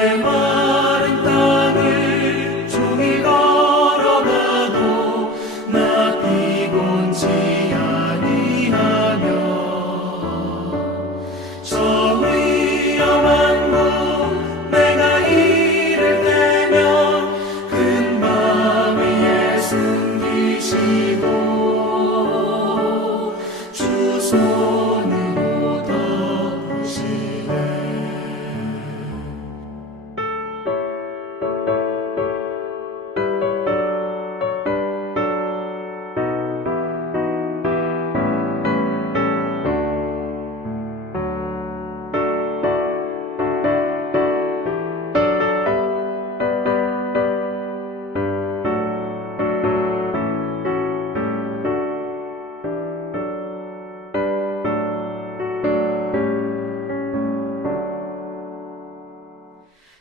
메마른 땅을 종일 걸어가도 나 피곤치 아니하며 저 위험한 곳 내가 이를 때면 큰 바 위에 숨기시고 주 손으로 덮으시네.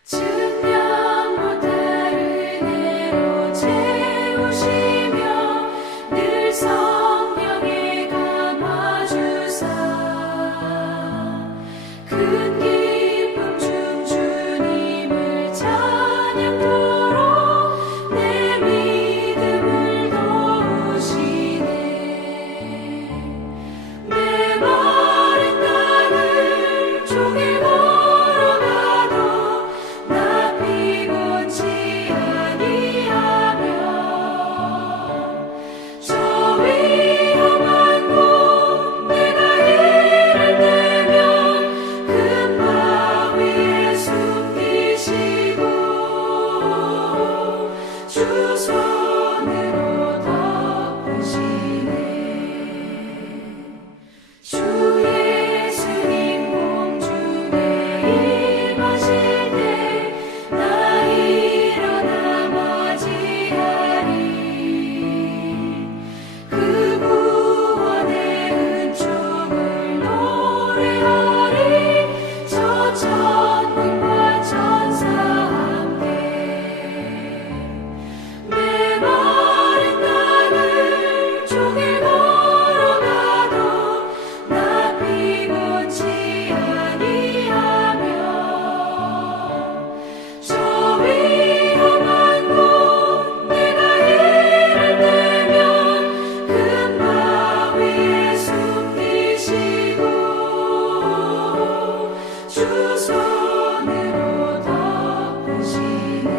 측량 못할 은혜로 채우시며 늘 성령에 감화주사 큰 기쁨 중 주님을 찬양토록 내 믿음을 도우시네. 메마른 땅을 종일 걸어가도 나 피곤치 아니하며 저 위험한 곳 내가 이를 때면 큰 바 위에 숨기시고 주 손으로 덮으시네. 주 예수님 공중에 임하실 때 나 일어나 맞이하리. 그 구원의 은총을 노래하리. 저 천군과 천사 함께 메마른 땅을 종일 걸어가도 나 피곤치 아니하며 저 위험한 곳 내가 이를 때면 큰 바 위에 숨기시고 주 손으로 덮으시네.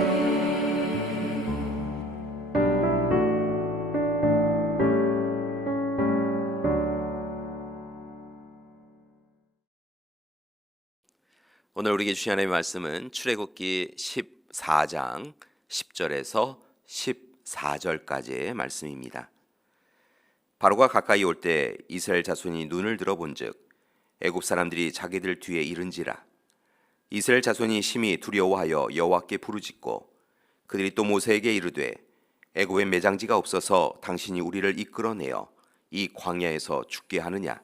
오늘 우리에게 주신 하나님의 말씀은 출애굽기 14장 10절에서 14절까지의 말씀입니다. 바로가 가까이 올 때 이스라엘 자손이 눈을 들어본즉 애굽 사람들이 자기들 뒤에 이른지라. 이스라엘 자손이 심히 두려워하여 여호와께 부르짖고 그들이 또 모세에게 이르되 애굽에 매장지가 없어서 당신이 우리를 이끌어내어 이 광야에서 죽게 하느냐?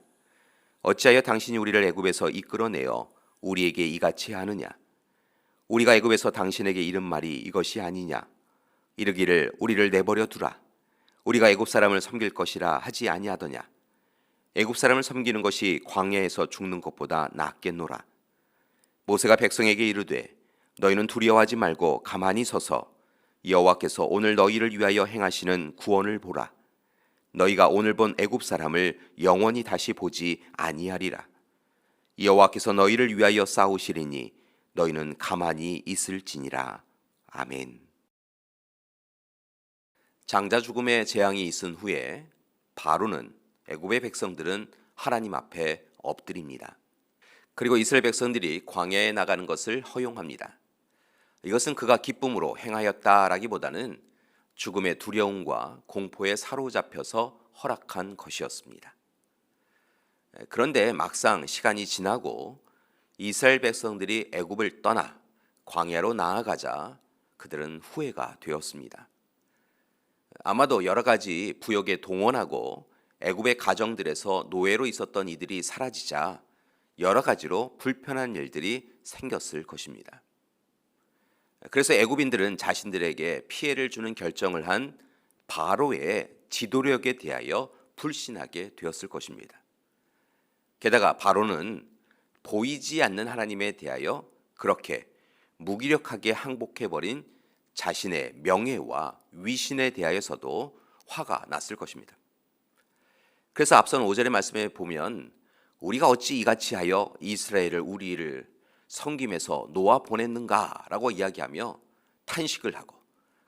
어찌하여 당신이 우리를 애굽에서 이끌어내어 우리에게 이같이 하느냐? 우리가 애굽에서 당신에게 이른 말이 이것이 아니냐? 이르기를 우리를 내버려 두라. 우리가 애굽 사람을 섬길 것이라 하지 아니하더냐? 애굽 사람을 섬기는 것이 광야에서 죽는 것보다 낫겠노라. 모세가 백성에게 이르되 너희는 두려워하지 말고 가만히 서서 여호와께서 오늘 너희를 위하여 행하시는 구원을 보라. 너희가 오늘 본 애굽 사람을 영원히 다시 보지 아니하리라. 여호와께서 너희를 위하여 싸우시리니 너희는 가만히 있을지니라. 아멘. 장자 죽음의 재앙이 있은 후에 바로는 애굽의 백성들은 하나님 앞에 엎드립니다. 그리고 이스라엘 백성들이 광야에 나가는 것을 허용합니다. 이것은 그가 기쁨으로 행하였다라기보다는 죽음의 두려움과 공포에 사로잡혀서 허락한 것이었습니다. 그런데 막상 시간이 지나고 이스라엘 백성들이 애굽을 떠나 광야로 나아가자 그들은 후회가 되었습니다. 아마도 여러 가지 부역에 동원하고 애굽의 가정들에서 노예로 있었던 이들이 사라지자 여러 가지로 불편한 일들이 생겼을 것입니다. 그래서 애굽인들은 자신들에게 피해를 주는 결정을 한 바로의 지도력에 대하여 불신하게 되었을 것입니다. 게다가 바로는 보이지 않는 하나님에 대하여 그렇게 무기력하게 항복해버린 자신의 명예와 위신에 대하여서도 화가 났을 것입니다. 그래서 앞선 5절의 말씀에 보면 우리가 어찌 이같이 하여 이스라엘을 우리를 섬김에서 놓아 보냈는가라고 이야기하며 탄식을 하고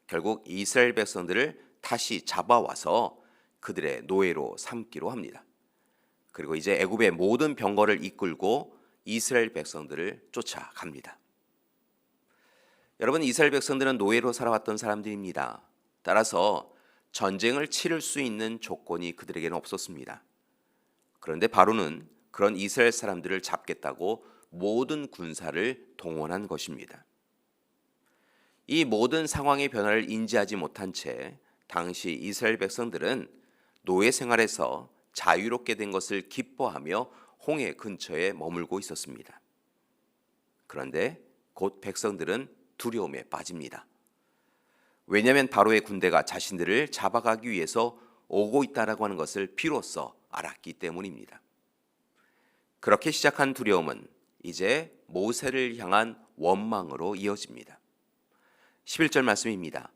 결국 이스라엘 백성들을 다시 잡아와서 그들의 노예로 삼기로 합니다. 그리고 이제 애굽의 모든 병거를 이끌고 이스라엘 백성들을 쫓아갑니다. 여러분, 이스라엘 백성들은 노예로 살아왔던 사람들입니다. 따라서 전쟁을 치를 수 있는 조건이 그들에게는 없었습니다. 그런데 바로는 그런 이스라엘 사람들을 잡겠다고 모든 군사를 동원한 것입니다. 이 모든 상황의 변화를 인지하지 못한 채 당시 이스라엘 백성들은 노예 생활에서 자유롭게 된 것을 기뻐하며 홍해 근처에 머물고 있었습니다. 그런데 곧 백성들은 두려움에 빠집니다. 왜냐하면 바로의 군대가 자신들을 잡아가기 위해서 오고 있다라고 하는 것을 비로소 알았기 때문입니다. 그렇게 시작한 두려움은 이제 모세를 향한 원망으로 이어집니다. 11절 말씀입니다.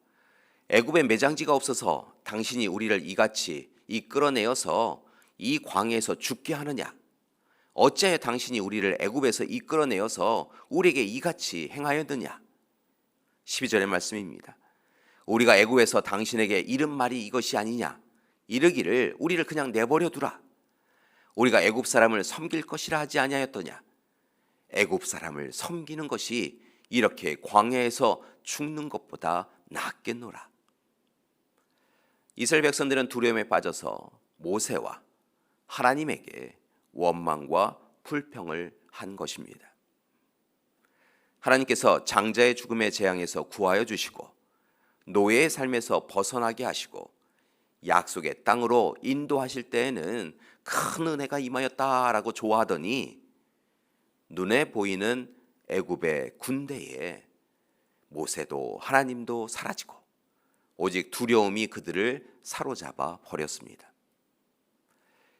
애굽에 매장지가 없어서 당신이 우리를 이같이 이끌어내어서 이 광야에서 죽게 하느냐? 어찌하여 당신이 우리를 애굽에서 이끌어내어서 우리에게 이같이 행하였느냐? 12절의 말씀입니다. 우리가 애굽에서 당신에게 이른 말이 이것이 아니냐? 이르기를 우리를 그냥 내버려 두라. 우리가 애굽 사람을 섬길 것이라 하지 아니하였더냐? 애굽 사람을 섬기는 것이 이렇게 광야에서 죽는 것보다 낫겠노라. 이스라엘 백성들은 두려움에 빠져서 모세와 하나님에게 원망과 불평을 한 것입니다. 하나님께서 장자의 죽음의 재앙에서 구하여 주시고 노예의 삶에서 벗어나게 하시고 약속의 땅으로 인도하실 때에는 큰 은혜가 임하였다라고 좋아하더니 눈에 보이는 애굽의 군대에 모세도 하나님도 사라지고 오직 두려움이 그들을 사로잡아 버렸습니다.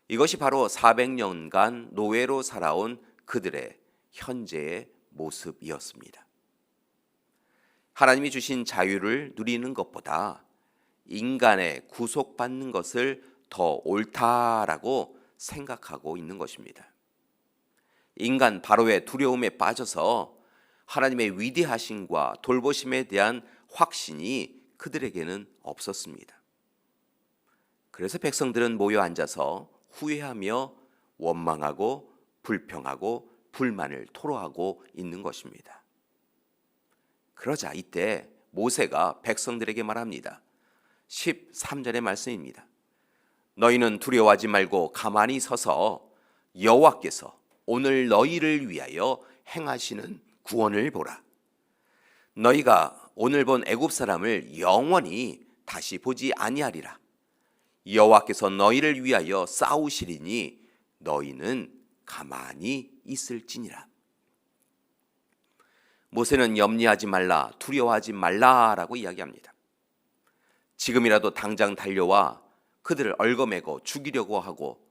이것이 바로 400년간 노예로 살아온 그들의 현재의 모습이었습니다. 하나님이 주신 자유를 누리는 것보다 인간의 구속받는 것을 더 옳다라고 생각하고 있는 것입니다. 인간 바로의 두려움에 빠져서 하나님의 위대하심과 돌보심에 대한 확신이 그들에게는 없었습니다. 그래서 백성들은 모여 앉아서 후회하며 원망하고 불평하고 불만을 토로하고 있는 것입니다. 그러자 이때 모세가 백성들에게 말합니다. 13절의 말씀입니다. 너희는 두려워하지 말고 가만히 서서 여호와께서 오늘 너희를 위하여 행하시는 구원을 보라. 너희가 오늘 본 애굽 사람을 영원히 다시 보지 아니하리라. 여호와께서 너희를 위하여 싸우시리니 너희는 가만히 있을지니라. 모세는 염려하지 말라, 두려워하지 말라라고 이야기합니다. 지금이라도 당장 달려와 그들을 얽어매고 죽이려고 하고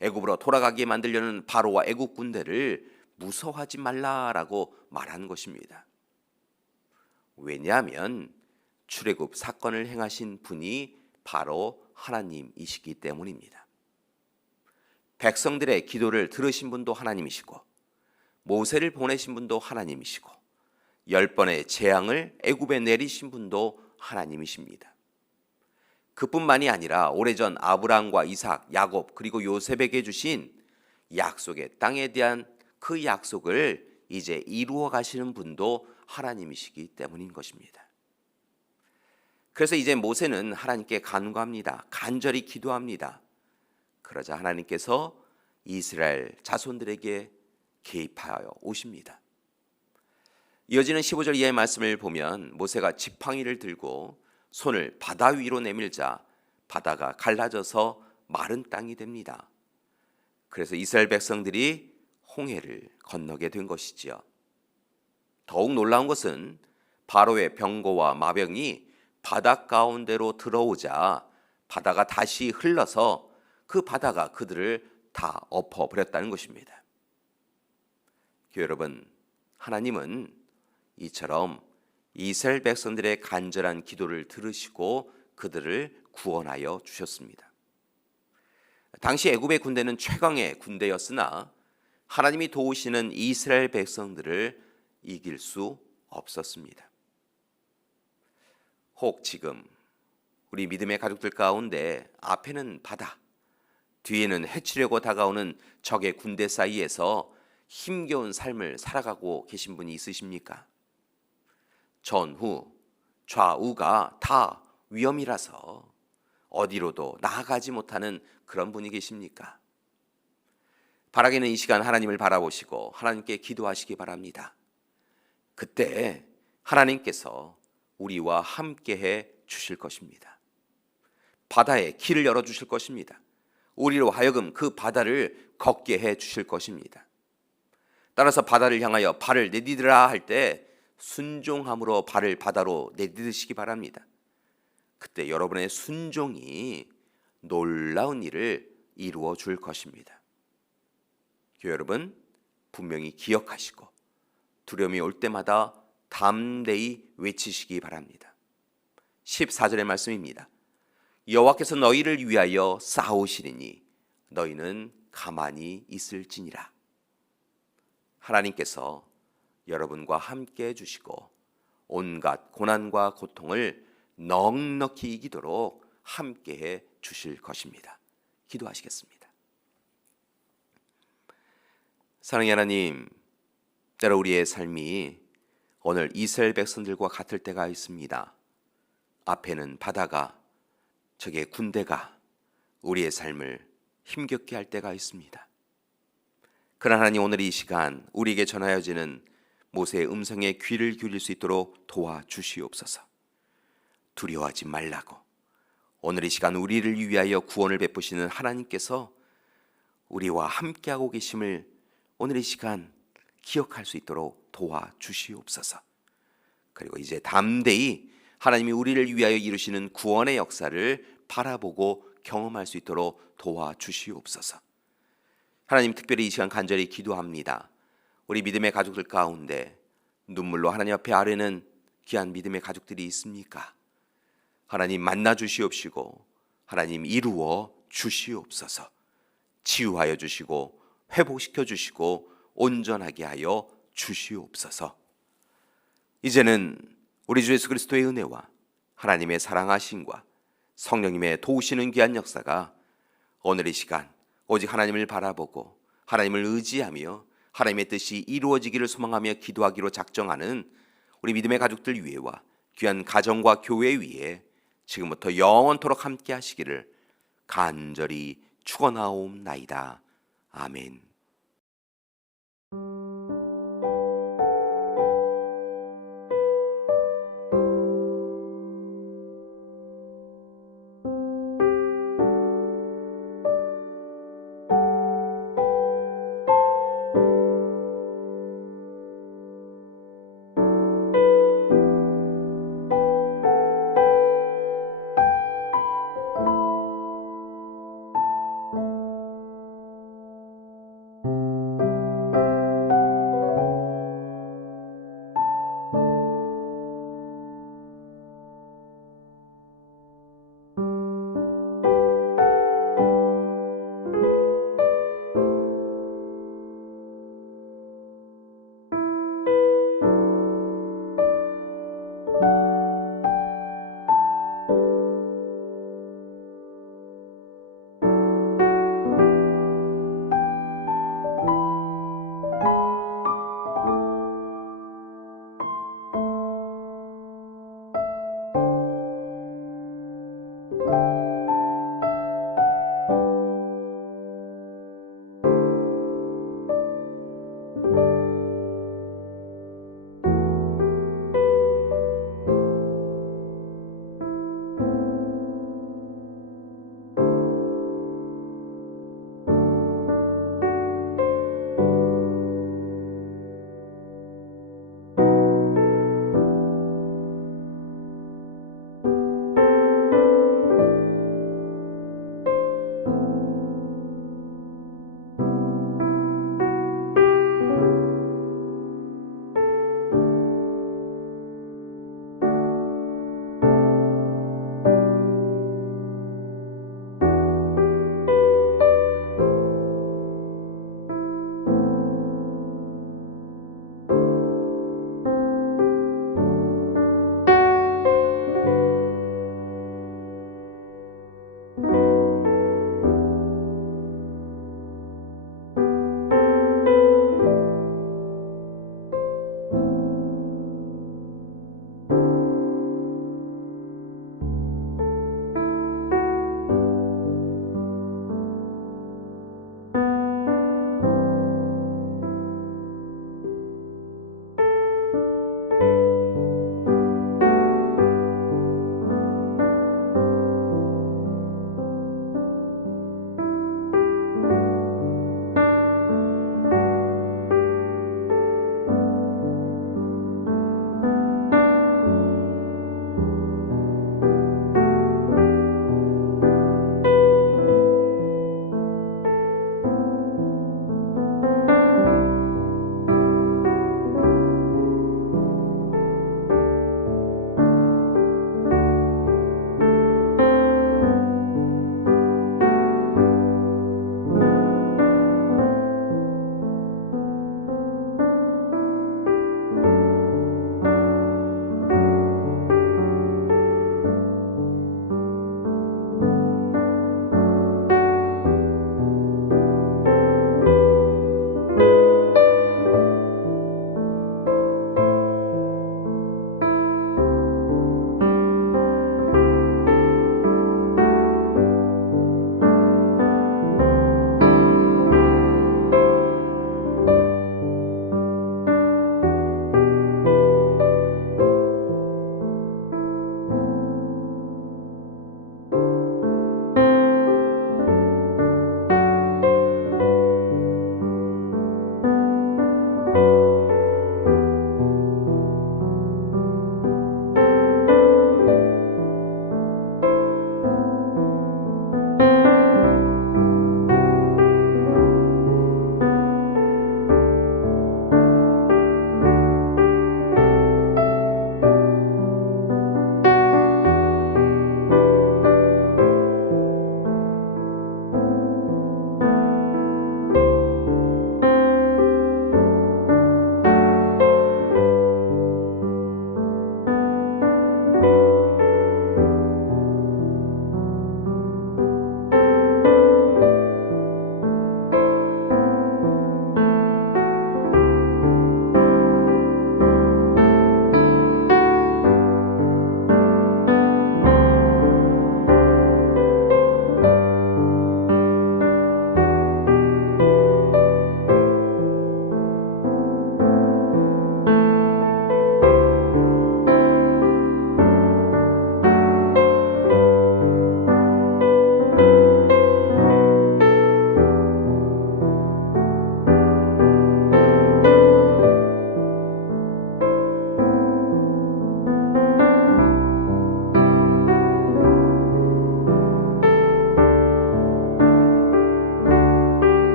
애굽으로 돌아가게 만들려는 바로와 애굽 군대를 무서워하지 말라라고 말한 것입니다. 왜냐하면 출애굽 사건을 행하신 분이 바로 하나님이시기 때문입니다. 백성들의 기도를 들으신 분도 하나님이시고 모세를 보내신 분도 하나님이시고 10번의 재앙을 애굽에 내리신 분도 하나님이십니다. 그뿐만이 아니라 오래전 아브라함과 이삭, 야곱 그리고 요셉에게 주신 약속의 땅에 대한 그 약속을 이제 이루어 가시는 분도 하나님이시기 때문인 것입니다. 그래서 이제 모세는 하나님께 간구합니다. 간절히 기도합니다. 그러자 하나님께서 이스라엘 자손들에게 개입하여 오십니다. 이어지는 15절 이하의 말씀을 보면 모세가 지팡이를 들고 손을 바다 위로 내밀자 바다가 갈라져서 마른 땅이 됩니다. 그래서 이스라엘 백성들이 홍해를 건너게 된 것이지요. 더욱 놀라운 것은 바로의 병거와 마병이 바다 가운데로 들어오자 바다가 다시 흘러서 그 바다가 그들을 다 엎어버렸다는 것입니다. 여러분, 하나님은 이처럼 이스라엘 백성들의 간절한 기도를 들으시고 그들을 구원하여 주셨습니다. 당시 애굽의 군대는 최강의 군대였으나 하나님이 도우시는 이스라엘 백성들을 이길 수 없었습니다. 혹 지금 우리 믿음의 가족들 가운데 앞에는 바다, 뒤에는 해치려고 다가오는 적의 군대 사이에서 힘겨운 삶을 살아가고 계신 분이 있으십니까? 전후, 좌우가 다 위험이라서 어디로도 나아가지 못하는 그런 분이 계십니까? 바라기는 이 시간 하나님을 바라보시고 하나님께 기도하시기 바랍니다. 그때 하나님께서 우리와 함께해 주실 것입니다. 바다에 길을 열어주실 것입니다. 우리로 하여금 그 바다를 걷게 해 주실 것입니다. 따라서 바다를 향하여 발을 내디디라 할 때 순종함으로 발을 바다로 내디디시기 바랍니다. 그때 여러분의 순종이 놀라운 일을 이루어 줄 것입니다. 교회 여러분, 분명히 기억하시고 두려움이 올 때마다 담대히 외치시기 바랍니다. 14절의 말씀입니다. 여호와께서 너희를 위하여 싸우시리니 너희는 가만히 있을지니라. 하나님께서 여러분과 함께 해주시고 온갖 고난과 고통을 넉넉히 이기도록 함께해 주실 것입니다. 기도하시겠습니다. 사랑의 하나님, 때로 우리의 삶이 오늘 이스라엘 백성들과 같을 때가 있습니다. 앞에는 바다가, 적의 군대가 우리의 삶을 힘겹게 할 때가 있습니다. 그러나 하나님, 오늘 이 시간 우리에게 전하여지는 모세의 음성에 귀를 기울일 수 있도록 도와주시옵소서. 두려워하지 말라고, 오늘 이 시간 우리를 위하여 구원을 베푸시는 하나님께서 우리와 함께하고 계심을 오늘 이 시간 기억할 수 있도록 도와주시옵소서. 그리고 이제 담대히 하나님이 우리를 위하여 이루시는 구원의 역사를 바라보고 경험할 수 있도록 도와주시옵소서. 하나님, 특별히 이 시간 간절히 기도합니다. 우리 믿음의 가족들 가운데 눈물로 하나님 앞에 아뢰는 귀한 믿음의 가족들이 있습니까? 하나님, 만나 주시옵시고 하나님 이루어 주시옵소서. 치유하여 주시고 회복시켜 주시고 온전하게 하여 주시옵소서. 이제는 우리 주 예수 그리스도의 은혜와 하나님의 사랑하심과 성령님의 도우시는 귀한 역사가 오늘 이 시간 오직 하나님을 바라보고 하나님을 의지하며 하나님의 뜻이 이루어지기를 소망하며 기도하기로 작정하는 우리 믿음의 가족들 위에와 귀한 가정과 교회 위에 지금부터 영원토록 함께 하시기를 간절히 축원하옵나이다. 아멘.